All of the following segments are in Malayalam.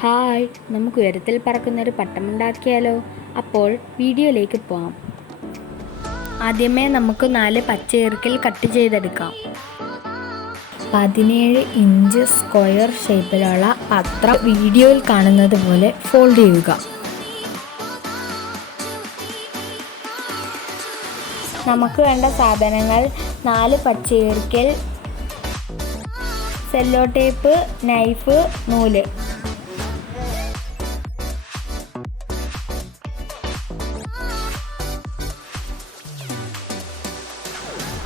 ഹായ്, നമുക്ക് ഉയരത്തിൽ പറക്കുന്നൊരു പട്ടമുണ്ടാക്കിയാലോ? അപ്പോൾ വീഡിയോയിലേക്ക് പോകാം. ആദ്യമേ നമുക്ക് 4 പച്ച ഈർക്കിൽ കട്ട് ചെയ്തെടുക്കാം. 17 ഇഞ്ച് സ്ക്വയർ ഷേപ്പിലുള്ള പത്രം വീഡിയോയിൽ കാണുന്നത് പോലെ ഫോൾഡ് ചെയ്യുക. നമുക്ക് വേണ്ട സാധനങ്ങൾ 4 പച്ച ഈർക്കിൽ, സെല്ലോ ടേപ്പ്, നൈഫ്, നൂല്.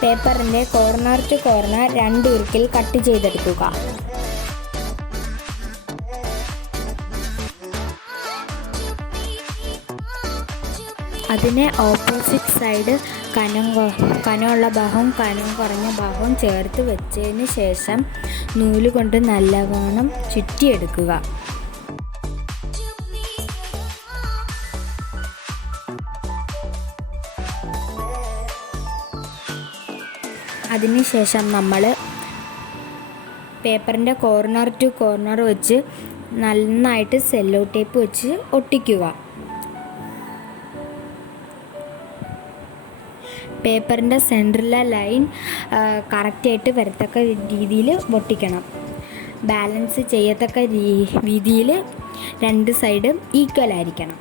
പേപ്പറിൻ്റെ കോർണർ ടു കോർണർ 2 ഈർക്കിൽ കട്ട് ചെയ്തെടുക്കുക. അതിനെ ഓപ്പോസിറ്റ് സൈഡ് കനമുള്ള ഭാഗവും കനം കുറഞ്ഞ ഭാഗവും ചേർത്ത് വെച്ചതിന് ശേഷം നൂല് കൊണ്ട് നല്ലവണ്ണം ചുറ്റിയെടുക്കുക. അതിനുശേഷം നമ്മൾ പേപ്പറിൻ്റെ കോർണർ ടു കോർണർ വെച്ച് നന്നായിട്ട് സെല്ലോ ടേപ്പ് വെച്ച് ഒട്ടിക്കുക. പേപ്പറിൻ്റെ സെൻറ്ററിലെ ലൈൻ കറക്റ്റായിട്ട് വരത്തക്ക രീതിയിൽ ഒട്ടിക്കണം. ബാലൻസ് ചെയ്യത്തക്ക രീതിയിൽ 2 സൈഡും ഈക്വൽ ആയിരിക്കണം.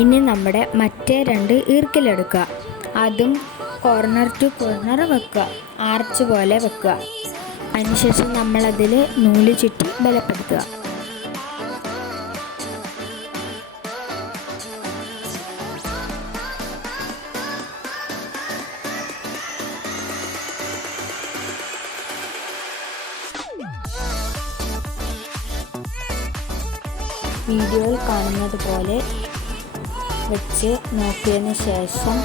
ഇനി നമ്മുടെ മറ്റേ 2 ഈർക്കിലെടുക്കുക. അതും കോർണർ ടു കോർണർ വെക്കുക, ആർച്ച് പോലെ വെക്കുക. അതിനുശേഷം നമ്മളതിൽ നൂല് ചുറ്റി ബലപ്പെടുത്തുക. വീഡിയോയിൽ കാണുന്നത് പോലെ വെച്ച് നോക്കിയതിന് ശേഷം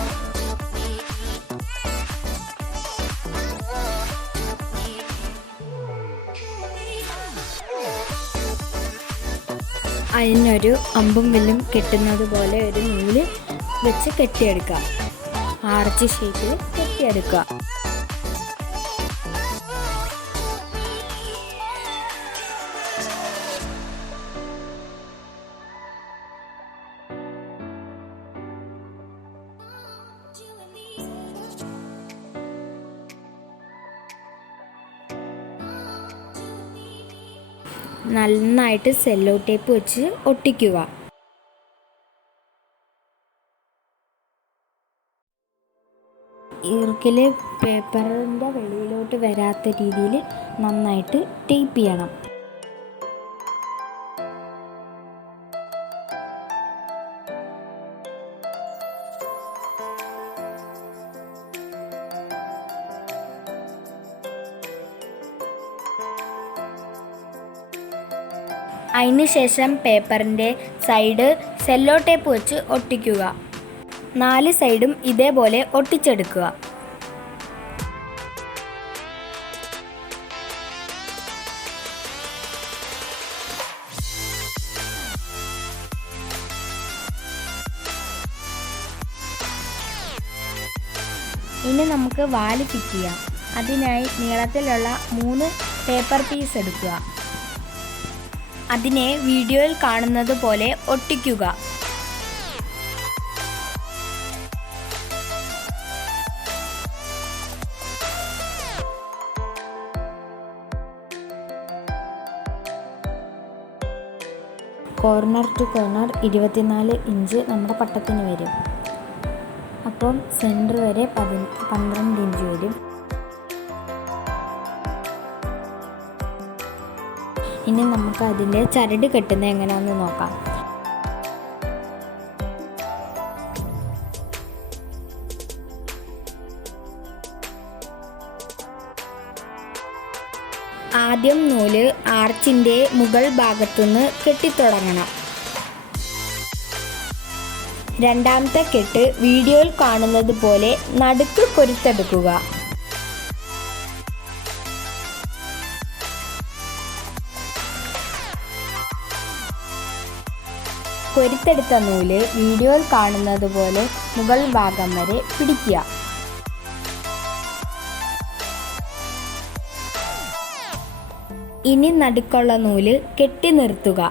അതിനൊരു അമ്പും വില്ലും കെട്ടുന്നത് പോലെ ഒരു നൂല് വെച്ച് കെട്ടിയെടുക്കുക. ആർച്ച് ഷേപ്പിൽ കെട്ടിയെടുക്കുക. നന്നായിട്ട് സെല്ലോ ടേപ്പ് വെച്ച് ഒട്ടിക്കുക. ഈർക്കിൽ പേപ്പറിൻ്റെ വെളിയിലോട്ട് വരാത്ത രീതിയിൽ നന്നായിട്ട് ടേപ്പ് ചെയ്യണം. അതിന് ശേഷം പേപ്പറിൻ്റെ സൈഡ് സെല്ലോ ടേപ്പ് വെച്ച് ഒട്ടിക്കുക. 4 സൈഡും ഇതേപോലെ ഒട്ടിച്ചെടുക്കുക. ഇനി നമുക്ക് വാല് ഫിറ്റ് ചെയ്യാം. അതിനായി നീളത്തിലുള്ള 3 പേപ്പർ പീസ് എടുക്കുക. അതിനെ വീഡിയോയിൽ കാണുന്നത് പോലെ ഒട്ടിക്കുക. കോർണർ ടു കോർണർ 24 ഇഞ്ച് നമ്മുടെ പട്ടത്തിന് വരും. അപ്പം സെൻറ്റർ വരെ 12 ഇഞ്ച് വരും. ഇനി നമുക്ക് അതിൻ്റെ ചരട് കെട്ടുന്നത് എങ്ങനെയാണെന്ന് നോക്കാം. ആദ്യം നൂല് ആർച്ചിൻ്റെ മുകൾ ഭാഗത്തുനിന്ന് കെട്ടിത്തുടങ്ങണം. രണ്ടാമത്തെ കെട്ട് വീഡിയോയിൽ കാണുന്നത് പോലെ നടുക്ക് കൊരുത്തെടുക്കുക. കൊരുത്തെടുത്ത നൂല് വീഡിയോയിൽ കാണുന്നത് പോലെ മുകൾ ഭാഗം വരെ പിടിക്കുക. ഇനി നടുക്കുള്ള നൂല് കെട്ടി നിർത്തുക.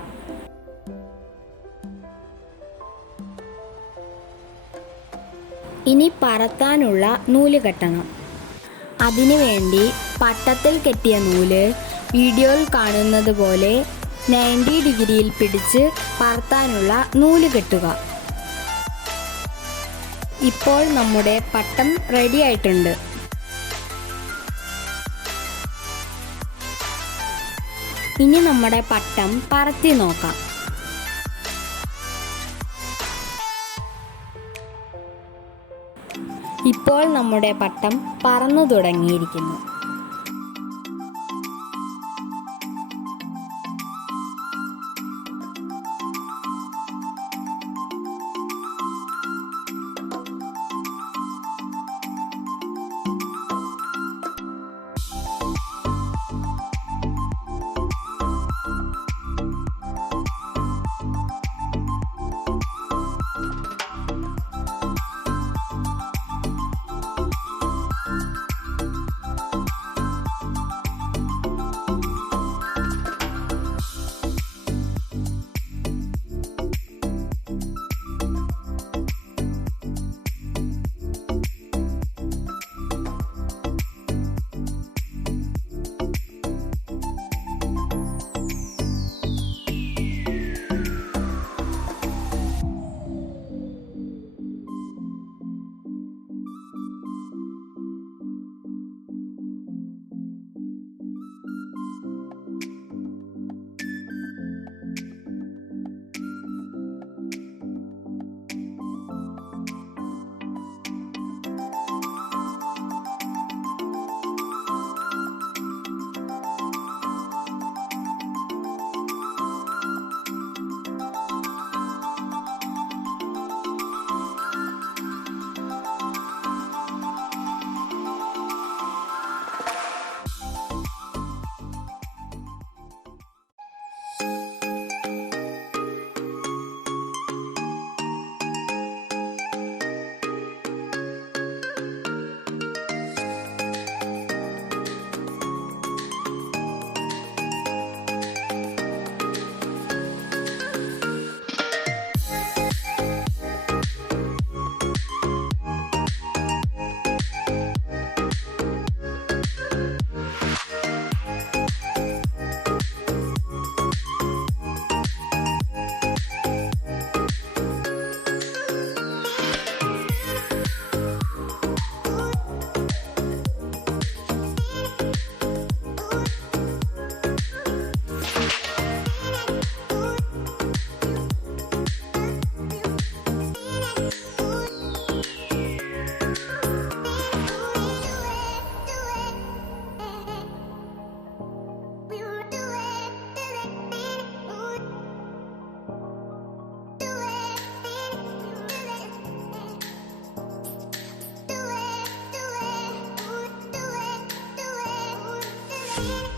ഇനി പറത്താനുള്ള നൂല് കെട്ടണം. അതിനുവേണ്ടി പട്ടത്തിൽ കെട്ടിയ നൂല് വീഡിയോയിൽ കാണുന്നത് പോലെ 90 ഡിഗ്രിയിൽ പിടിച്ച് പറത്താനുള്ള നൂല് കെട്ടുക. ഇപ്പോൾ നമ്മുടെ പട്ടം റെഡി ആയിട്ടുണ്ട്. ഇനി നമ്മുടെ പട്ടം പറത്തി നോക്കാം. ഇപ്പോൾ നമ്മുടെ പട്ടം പറന്നു തുടങ്ങിയിരിക്കുന്നു. Bye.